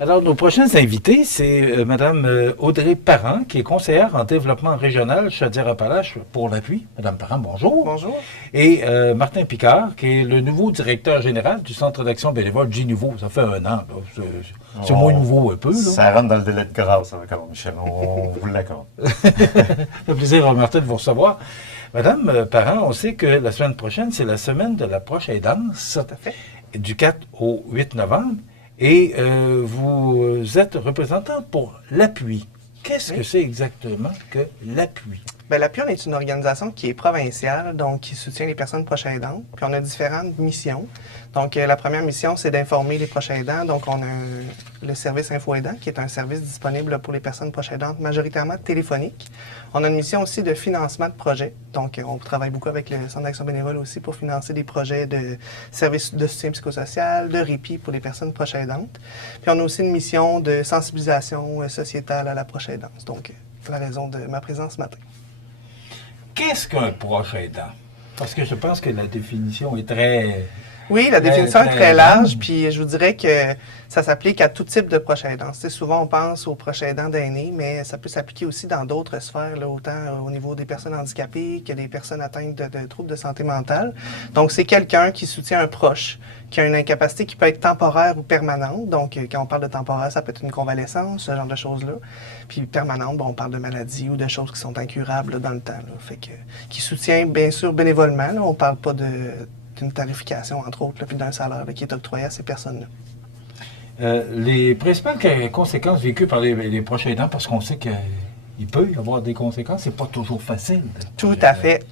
Alors, nos prochains invités, c'est Mme Audrey Parent, qui est conseillère en développement régional Chaudière-Appalaches pour l'appui. Mme Parent, bonjour. Bonjour. Et Martin Picard, qui est le nouveau directeur général du Centre d'action bénévole G-Nouveau. Ça fait 1 an. Là. C'est moins nouveau un peu. Là. Ça rentre dans le délai de grâce avec Michel. On vous l'accorde. Ça fait plaisir, Martin, de vous recevoir. Madame Parent, on sait que la semaine prochaine, c'est la semaine de la proche aidance, Tout à fait. du 4 au 8 novembre. Et vous êtes représentante pour l'appui. Qu'est-ce que c'est exactement que l'appui? Bien, l'appui, on est une organisation qui est provinciale, donc qui soutient les personnes proches aidantes. Puis on a différentes missions. Donc, la première mission, c'est d'informer les proches aidants. Donc, on a le service Info Aidant, qui est un service disponible pour les personnes proches aidantes, majoritairement téléphonique. On a une mission aussi de financement de projets. Donc, on travaille beaucoup avec le Centre d'action bénévole aussi pour financer des projets de services de soutien psychosocial, de répit pour les personnes proches aidantes. Puis, on a aussi une mission de sensibilisation sociétale à la proche aidance. Donc, c'est la raison de ma présence ce matin. Qu'est-ce qu'un proche aidant? Parce que je pense que la définition est très... Oui, la définition est très large, puis je vous dirais que ça s'applique à tout type de proche aidant. Tu sais, souvent, on pense aux proches aidants d'aînés, mais ça peut s'appliquer aussi dans d'autres sphères, là, autant au niveau des personnes handicapées que des personnes atteintes de troubles de santé mentale. Donc, c'est quelqu'un qui soutient un proche, qui a une incapacité qui peut être temporaire ou permanente. Donc, quand on parle de temporaire, ça peut être une convalescence, ce genre de choses-là. Puis permanente, bon, on parle de maladies ou de choses qui sont incurables là, dans le temps. Là. Fait que, qui soutient, bien sûr, bénévolement. Là. On parle pas d'une tarification, entre autres, là, puis d'un salaire là, qui est octroyé à ces personnes-là. Les principales conséquences vécues par les proches aidants, parce qu'on sait qu'il peut y avoir des conséquences, c'est pas toujours facile. Tout à fait.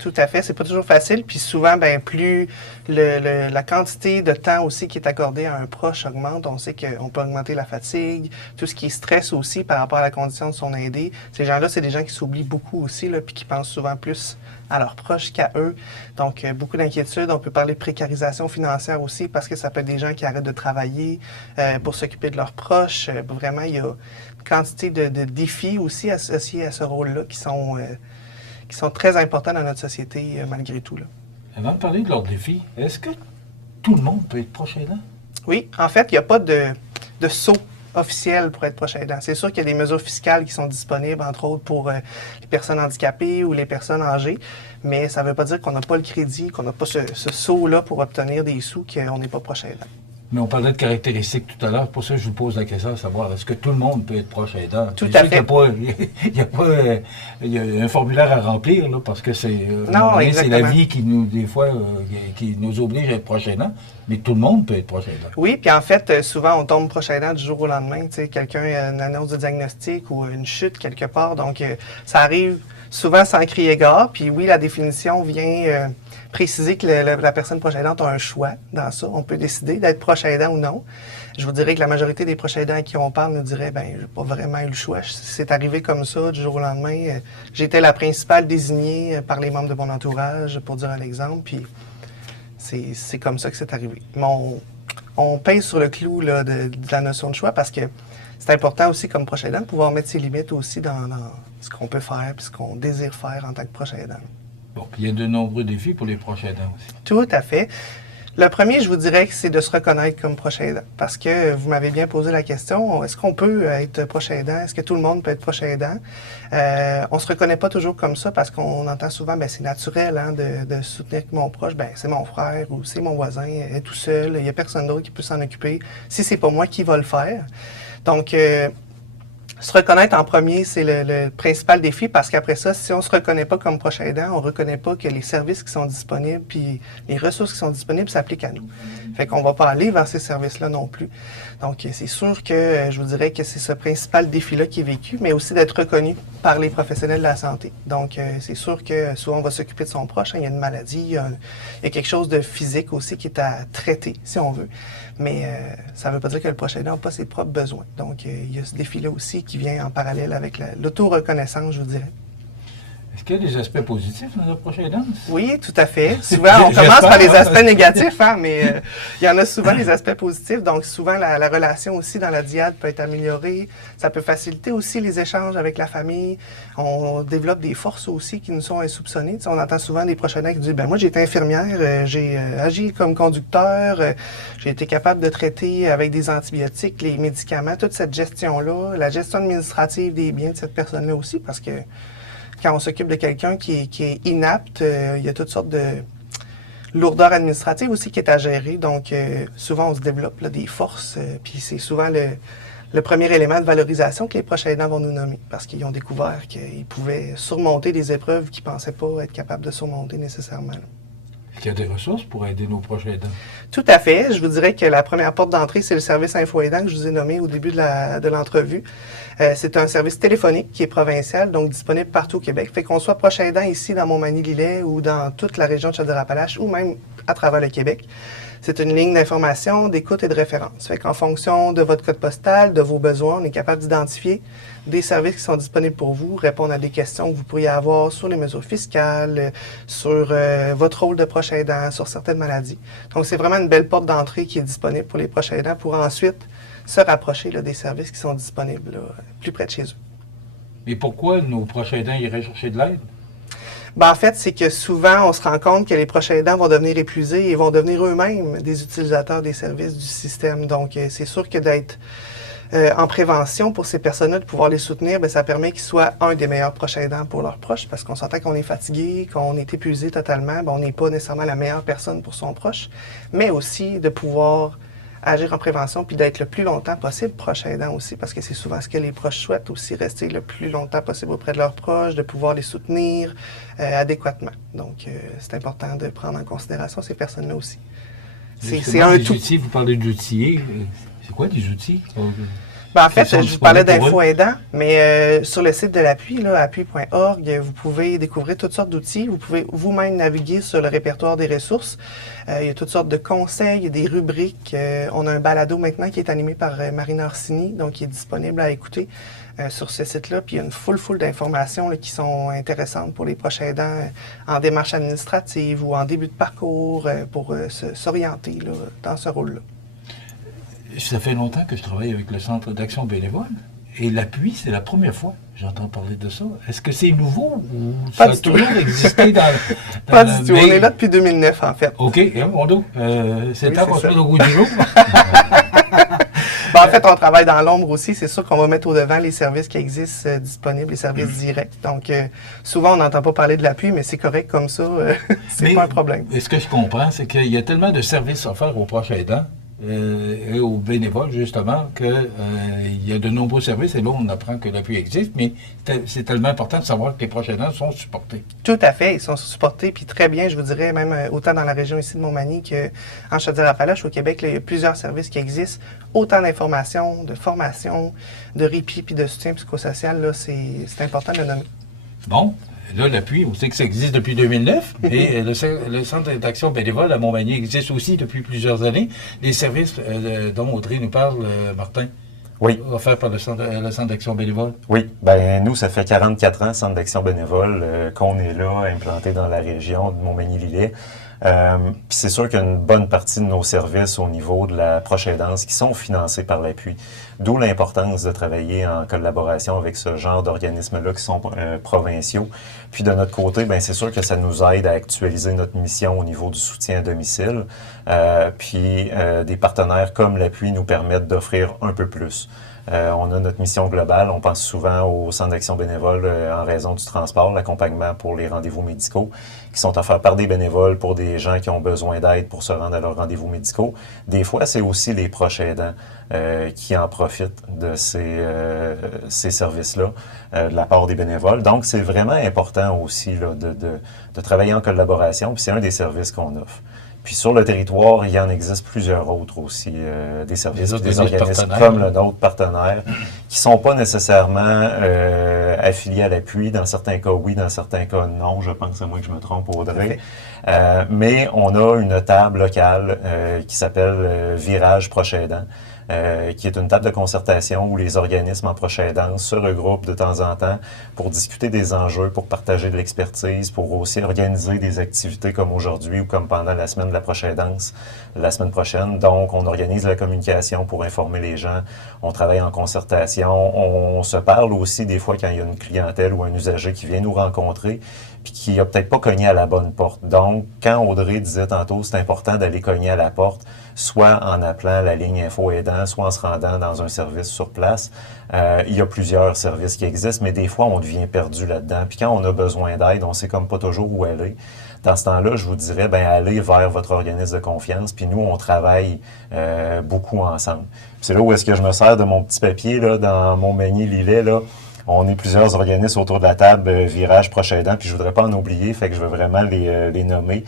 C'est pas toujours facile. Puis souvent, ben plus la quantité de temps aussi qui est accordé à un proche augmente, on sait qu'on peut augmenter la fatigue, tout ce qui est stress aussi par rapport à la condition de son aidé. Ces gens-là, c'est des gens qui s'oublient beaucoup aussi, là, puis qui pensent souvent plus à leurs proches qu'à eux. Donc, beaucoup d'inquiétudes. On peut parler de précarisation financière aussi parce que ça peut être des gens qui arrêtent de travailler pour s'occuper de leurs proches. Vraiment, il y a une quantité de défis aussi associés à ce rôle-là qui sont très importants dans notre société malgré tout. Là. Avant de parler de leurs défis, est-ce que tout le monde peut être proche aidant? Oui, en fait, il n'y a pas de saut officiel pour être proche aidant. C'est sûr qu'il y a des mesures fiscales qui sont disponibles, entre autres pour les personnes handicapées ou les personnes âgées, mais ça ne veut pas dire qu'on n'a pas le crédit, qu'on n'a pas ce saut-là pour obtenir des sous, qu'on n'est pas proche aidant. Mais on parlait de caractéristiques tout à l'heure, pour ça que je vous pose la question à savoir, est-ce que tout le monde peut être proche aidant? Tout à fait. Il y a un formulaire à remplir, là, parce que c'est la vie qui nous, des fois, qui nous oblige à être proche aidant, mais tout le monde peut être proche aidant. Oui, puis en fait, souvent, on tombe proche aidant du jour au lendemain. Tu sais, quelqu'un a une annonce de diagnostic ou une chute quelque part, donc ça arrive souvent sans crier gare. Puis oui, la définition vient préciser que la personne proche aidante a un choix dans ça. On peut décider d'être proche aidant ou non. Je vous dirais que la majorité des proches aidants à qui on parle nous diraient, ben, j'ai pas vraiment eu le choix. C'est arrivé comme ça du jour au lendemain. J'étais la principale désignée par les membres de mon entourage, pour dire un exemple. Puis c'est comme ça que c'est arrivé. Mais on pèse sur le clou là, de la notion de choix parce que c'est important aussi comme proche aidant de pouvoir mettre ses limites aussi dans ce qu'on peut faire et ce qu'on désire faire en tant que proche aidant. Bon, puis il y a de nombreux défis pour les proches aidants aussi. Tout à fait. Le premier, je vous dirais que c'est de se reconnaître comme proche aidant. Parce que vous m'avez bien posé la question, est-ce qu'on peut être proche aidant? Est-ce que tout le monde peut être proche aidant? On se reconnaît pas toujours comme ça parce qu'on entend souvent, ben c'est naturel hein, de soutenir mon proche. Ben c'est mon frère ou c'est mon voisin, il est tout seul, il y a personne d'autre qui peut s'en occuper. Si c'est pas moi qui va le faire. Donc, se reconnaître en premier, c'est le principal défi parce qu'après ça, si on se reconnaît pas comme proche aidant, on reconnaît pas que les services qui sont disponibles puis les ressources qui sont disponibles s'appliquent à nous. Fait qu'on va pas aller vers ces services-là non plus. Donc, c'est sûr que je vous dirais que c'est ce principal défi-là qui est vécu, mais aussi d'être reconnu par les professionnels de la santé. Donc, c'est sûr que souvent on va s'occuper de son proche, hein, il y a une maladie, il y a quelque chose de physique aussi qui est à traiter, si on veut. Mais ça ne veut pas dire que le proche aidant n'a pas ses propres besoins. Donc, il y a ce défi-là aussi qui vient en parallèle avec l'auto-reconnaissance, je vous dirais. Est-ce qu'il y a des aspects positifs dans le prochain aidant? Oui, tout à fait. Souvent, on commence par les aspects négatifs, hein, mais il y en a souvent des aspects positifs. Donc, souvent, la relation aussi dans la diade peut être améliorée. Ça peut faciliter aussi les échanges avec la famille. On développe des forces aussi qui nous sont insoupçonnées. Tu sais, on entend souvent des proches aidants qui disent « Ben moi, j'ai été infirmière, j'ai agi comme conducteur, j'ai été capable de traiter avec des antibiotiques, les médicaments, toute cette gestion-là, la gestion administrative des biens de cette personne-là aussi, parce que quand on s'occupe de quelqu'un qui est inapte, il y a toutes sortes de lourdeurs administratives aussi qui est à gérer. Donc, souvent, on se développe là, des forces. Puis c'est souvent le premier élément de valorisation que les proches aidants vont nous nommer parce qu'ils ont découvert qu'ils pouvaient surmonter des épreuves qu'ils ne pensaient pas être capables de surmonter nécessairement. Est-ce qu'il y a des ressources pour aider nos proches aidants? Tout à fait. Je vous dirais que la première porte d'entrée, c'est le service Info Aidant que je vous ai nommé au début de l'entrevue. C'est un service téléphonique qui est provincial, donc disponible partout au Québec. Fait qu'on soit proche aidant ici dans Montmagny-Lillet ou dans toute la région de Chaudière-Appalaches ou même à travers le Québec. C'est une ligne d'information, d'écoute et de référence. Fait qu'en fonction de votre code postal, de vos besoins, on est capable d'identifier des services qui sont disponibles pour vous, répondre à des questions que vous pourriez avoir sur les mesures fiscales, sur votre rôle de proche aidant, sur certaines maladies. Donc, c'est vraiment une belle porte d'entrée qui est disponible pour les proches aidants pour ensuite se rapprocher là, des services qui sont disponibles là, plus près de chez eux. Mais pourquoi nos proches aidants iraient chercher de l'aide? Ben, en fait, c'est que souvent, on se rend compte que les proches aidants vont devenir épuisés et vont devenir eux-mêmes des utilisateurs des services du système. Donc, c'est sûr que d'être en prévention pour ces personnes-là, de pouvoir les soutenir, bien, ça permet qu'ils soient un des meilleurs proches aidants pour leurs proches parce qu'on s'entend qu'on est fatigué, qu'on est épuisé totalement. Ben, on n'est pas nécessairement la meilleure personne pour son proche, mais aussi de pouvoir agir en prévention puis d'être le plus longtemps possible proche aidant aussi parce que c'est souvent ce que les proches souhaitent aussi, rester le plus longtemps possible auprès de leurs proches, de pouvoir les soutenir adéquatement. Donc, c'est important de prendre en considération ces personnes-là aussi. C'est un tout. Outils, vous parlez d'outils. C'est quoi des outils? Ben, en fait, je vous parlais d'Info Aidant, mais sur le site de l'appui, appui.org, vous pouvez découvrir toutes sortes d'outils. Vous pouvez vous-même naviguer sur le répertoire des ressources. Il y a toutes sortes de conseils, il y a des rubriques. On a un balado maintenant qui est animé par Marina Orsini, donc qui est disponible à écouter sur ce site-là. Puis il y a une foule d'informations qui sont intéressantes pour les proches aidants en démarche administrative ou en début de parcours pour s'orienter dans ce rôle-là. Ça fait longtemps que je travaille avec le Centre d'action bénévole. Et l'appui, c'est la première fois que j'entends parler de ça. Est-ce que c'est nouveau ou ça a toujours existé dans Pas du tout. On est là depuis 2009, en fait. OK. C'est le temps qu'on se mette au goût du jour. En fait, on travaille dans l'ombre aussi. C'est sûr qu'on va mettre au devant les services qui existent disponibles, les services directs. Donc, souvent, on n'entend pas parler de l'appui, mais c'est correct comme ça. C'est pas un problème. Et ce que je comprends, c'est qu'il y a tellement de services offerts aux proches aidants et aux bénévoles, justement, qu'il y a de nombreux services, et là, on apprend que l'appui existe, mais c'est tellement important de savoir que les proches aidants sont supportés. Tout à fait, ils sont supportés, puis très bien, je vous dirais, même autant dans la région ici de Montmagny qu'en Chaudière-Appalaches, au Québec, là, il y a plusieurs services qui existent, autant d'informations, de formation, de répit, puis de soutien psychosocial, là, c'est important de le nommer. Bon. Là, l'appui, on sait que ça existe depuis 2009, et le Centre d'action bénévole à Montmagny existe aussi depuis plusieurs années. Les services dont Audrey nous parle, Martin, oui, offerts par le Centre d'action bénévole. Oui, bien nous, ça fait 44 ans, Centre d'action bénévole, qu'on est là, implanté dans la région de Montmagny-Lillet. Puis c'est sûr qu'il y a une bonne partie de nos services au niveau de la proche aidance qui sont financés par l'appui. D'où l'importance de travailler en collaboration avec ce genre d'organismes-là qui sont provinciaux. Puis de notre côté, bien c'est sûr que ça nous aide à actualiser notre mission au niveau du soutien à domicile. Puis des partenaires comme l'appui nous permettent d'offrir un peu plus. On a notre mission globale. On pense souvent au Centre d'action bénévole en raison du transport, l'accompagnement pour les rendez-vous médicaux qui sont offerts par des bénévoles pour des gens qui ont besoin d'aide pour se rendre à leurs rendez-vous médicaux. Des fois, c'est aussi les proches aidants qui en profitent de ces services-là de la part des bénévoles. Donc, c'est vraiment important aussi là, de travailler en collaboration. Puis c'est un des services qu'on offre. Puis sur le territoire, il y en existe plusieurs autres aussi, des services, des organismes comme le nôtre partenaire, qui ne sont pas nécessairement affiliés à l'appui. Dans certains cas, oui, dans certains cas, non. Je pense, à moins que je me trompe, Audrey. Mais on a une table locale qui s'appelle Virage Proche Aidant, qui est une table de concertation où les organismes en proche aidance se regroupent de temps en temps pour discuter des enjeux, pour partager de l'expertise, pour aussi organiser des activités comme aujourd'hui ou comme pendant la semaine de la proche aidance la semaine prochaine. Donc, on organise la communication pour informer les gens, on travaille en concertation, on se parle aussi des fois quand il y a une clientèle ou un usager qui vient nous rencontrer puis qui n'a peut-être pas cogné à la bonne porte. Donc, quand Audrey disait tantôt, c'est important d'aller cogner à la porte, soit en appelant la ligne Info Aidant, soit en se rendant dans un service sur place. Il y a plusieurs services qui existent, mais des fois, on devient perdu là-dedans. Puis quand on a besoin d'aide, on sait comme pas toujours où aller. Dans ce temps-là, je vous dirais, allez vers votre organisme de confiance. Puis nous, on travaille beaucoup ensemble. C'est là où est-ce que je me sers de mon petit papier, là, dans mon Montmagny Lillet, là. On est plusieurs organismes autour de la table, Virage, Proche Aidant, puis je voudrais pas en oublier, fait que je veux vraiment les nommer.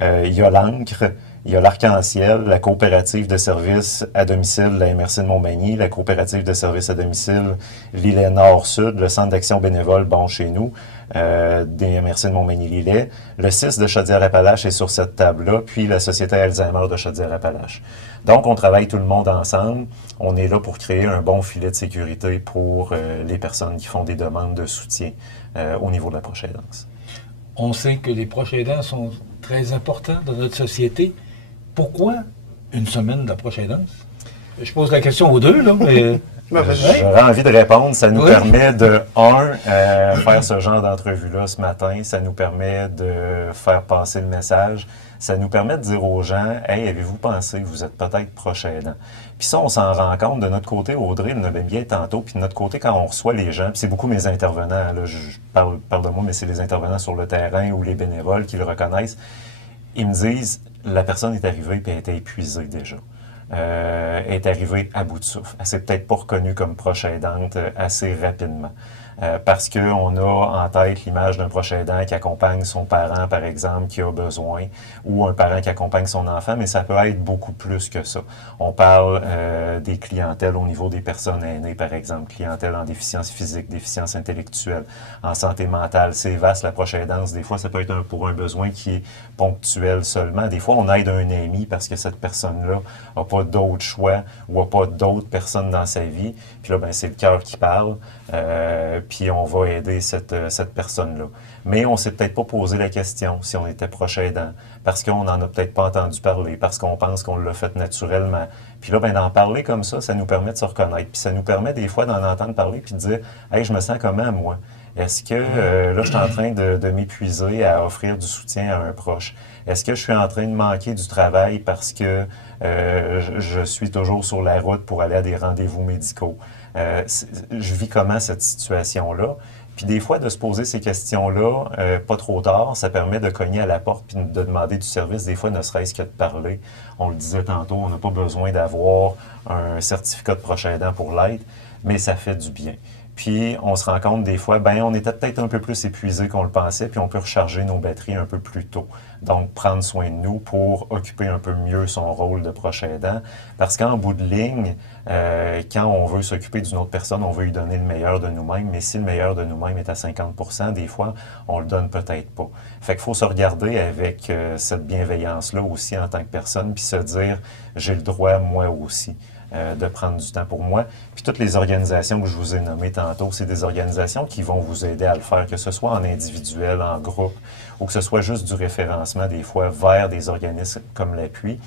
Il y a l'ANCRE, il y a l'Arc-en-Ciel, la coopérative de services à domicile, la MRC de Montmagny, la coopérative de services à domicile, Lillet Nord-Sud, le Centre d'action bénévole Bon Chez Nous, des MRC de Montmagny-Lillet. Le CIS de Chaudière-Appalaches est sur cette table-là, puis la Société Alzheimer de Chaudière-Appalaches. Donc, on travaille tout le monde ensemble. On est là pour créer un bon filet de sécurité pour les personnes qui font des demandes de soutien au niveau de la proche aidance. On sait que les proches aidants sont très importants dans notre société. Pourquoi une semaine de la proche aidance? Je pose la question aux deux, là, mais... J'aurais envie de répondre. Ça nous permet de, faire ce genre d'entrevue-là ce matin. Ça nous permet de faire passer le message. Ça nous permet de dire aux gens, « Hey, avez-vous pensé que vous êtes peut-être proche aidant? » Puis ça, on s'en rend compte de notre côté. Audrey le nommait bien tantôt. Puis de notre côté, quand on reçoit les gens, puis c'est beaucoup mes intervenants, là, je parle de moi, mais c'est les intervenants sur le terrain ou les bénévoles qui le reconnaissent. Ils me disent, la personne est arrivée et elle était épuisée déjà. Est arrivée à bout de souffle. Elle s'est peut-être pas reconnue comme proche aidante assez rapidement. Parce qu'on a en tête l'image d'un proche aidant qui accompagne son parent, par exemple, qui a besoin, ou un parent qui accompagne son enfant, mais ça peut être beaucoup plus que ça. On parle des clientèles au niveau des personnes aînées, par exemple, clientèle en déficience physique, déficience intellectuelle, en santé mentale. C'est vaste, la proche aidance. Des fois, ça peut être pour un besoin qui est ponctuel seulement. Des fois, on aide un ami parce que cette personne-là n'a pas d'autre choix ou n'a pas d'autres personnes dans sa vie. Puis là, c'est le cœur qui parle. Puis on va aider cette personne-là. Mais on ne s'est peut-être pas posé la question si on était proche aidant, parce qu'on n'en a peut-être pas entendu parler, parce qu'on pense qu'on l'a fait naturellement. Puis là, d'en parler comme ça nous permet de se reconnaître. Puis ça nous permet des fois d'en entendre parler puis de dire « Hey, je me sens comment, moi? Est-ce que là, je suis en train de m'épuiser à offrir du soutien à un proche? Est-ce que je suis en train de manquer du travail parce que je suis toujours sur la route pour aller à des rendez-vous médicaux? Je vis comment cette situation-là? Puis des fois, de se poser ces questions-là, pas trop tard, ça permet de cogner à la porte puis de demander du service, des fois, ne serait-ce que de parler. On le disait tantôt, on n'a pas besoin d'avoir un certificat de proche aidant pour l'être, mais ça fait du bien. Puis on se rend compte des fois, on était peut-être un peu plus épuisé qu'on le pensait, puis on peut recharger nos batteries un peu plus tôt. Donc, prendre soin de nous pour occuper un peu mieux son rôle de proche aidant. Parce qu'en bout de ligne, quand on veut s'occuper d'une autre personne, on veut lui donner le meilleur de nous-mêmes, mais si le meilleur de nous-mêmes est à 50%, des fois, on le donne peut-être pas. Fait qu'il faut se regarder avec cette bienveillance-là aussi en tant que personne, puis se dire, j'ai le droit, moi aussi, de prendre du temps pour moi. Puis toutes les organisations que je vous ai nommées tantôt, c'est des organisations qui vont vous aider à le faire, que ce soit en individuel, en groupe, ou que ce soit juste du référencement des fois vers des organismes comme l'Appui.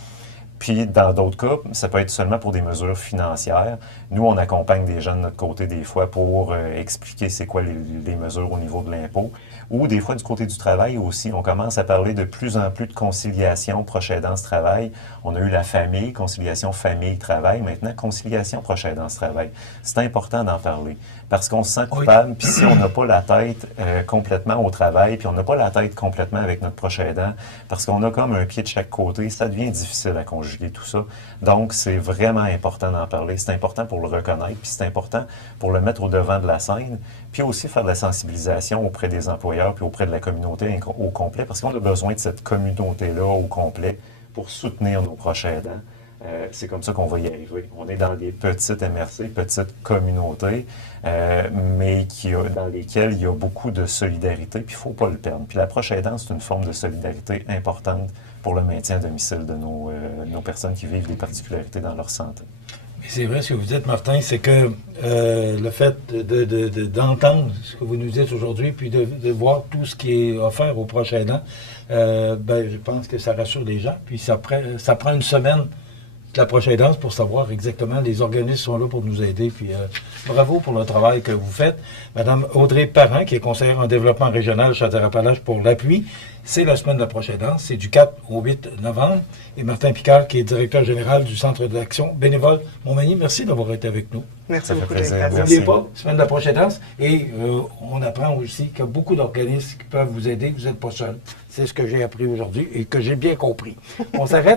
Puis, dans d'autres cas, ça peut être seulement pour des mesures financières. Nous, on accompagne des gens de notre côté des fois pour expliquer c'est quoi les mesures au niveau de l'impôt. Ou des fois, du côté du travail aussi, on commence à parler de plus en plus de conciliation proche aidance-travail. On a eu la famille, conciliation famille-travail. Maintenant, conciliation proche aidance-travail. C'est important d'en parler parce qu'on se sent coupable. Puis si on n'a pas la tête complètement au travail, puis on n'a pas la tête complètement avec notre proche aidant, parce qu'on a comme un pied de chaque côté, ça devient difficile à conjuguer tout ça. Donc, c'est vraiment important d'en parler. C'est important pour le reconnaître, puis c'est important pour le mettre au devant de la scène, puis aussi faire de la sensibilisation auprès des employeurs, puis auprès de la communauté au complet, parce qu'on a besoin de cette communauté-là au complet pour soutenir nos proches aidants. C'est comme ça qu'on va y arriver. On est dans des petites MRC, petites communautés, mais dans lesquelles il y a beaucoup de solidarité, puis il ne faut pas le perdre. Puis la proche aidance, c'est une forme de solidarité importante pour le maintien à domicile de nos personnes qui vivent des particularités dans leur santé. Mais c'est vrai ce que vous dites, Martin, c'est que le fait d'entendre ce que vous nous dites aujourd'hui, puis de voir tout ce qui est offert aux proches aidants, je pense que ça rassure les gens. Puis ça prend une semaine de la proche aidance pour savoir exactement, les organismes sont là pour nous aider. Puis bravo pour le travail que vous faites. Madame Audrey Parent, qui est conseillère en développement régional Chaudière-Appalaches pour l'appui, c'est la semaine de la proche aidance, c'est du 4 au 8 novembre. Et Martin Picard, qui est directeur général du Centre d'action bénévole Montmagny, merci d'avoir été avec nous. Merci beaucoup. N'oubliez pas, semaine de la proche aidance. Et on apprend aussi qu'il y a beaucoup d'organismes qui peuvent vous aider, vous n'êtes pas seul. C'est ce que j'ai appris aujourd'hui et que j'ai bien compris. On s'arrête.